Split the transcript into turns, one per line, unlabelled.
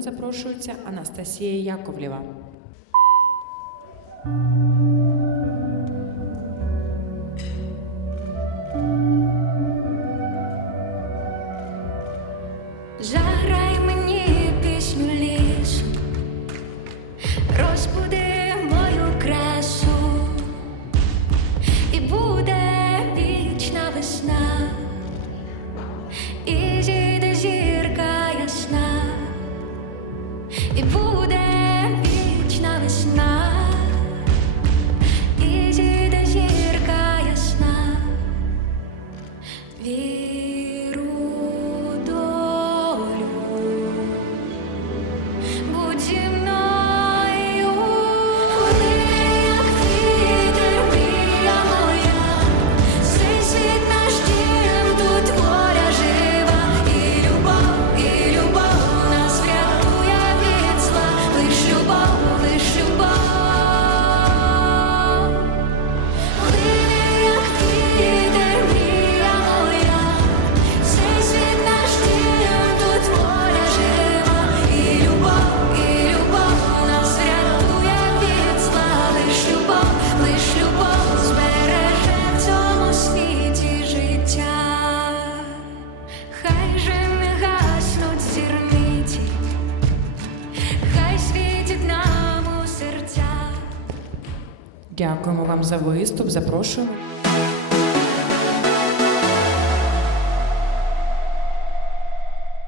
Запрошується Анастасія Яковлєва.
Жара
Дякуємо вам за виступ. Запрошуємо.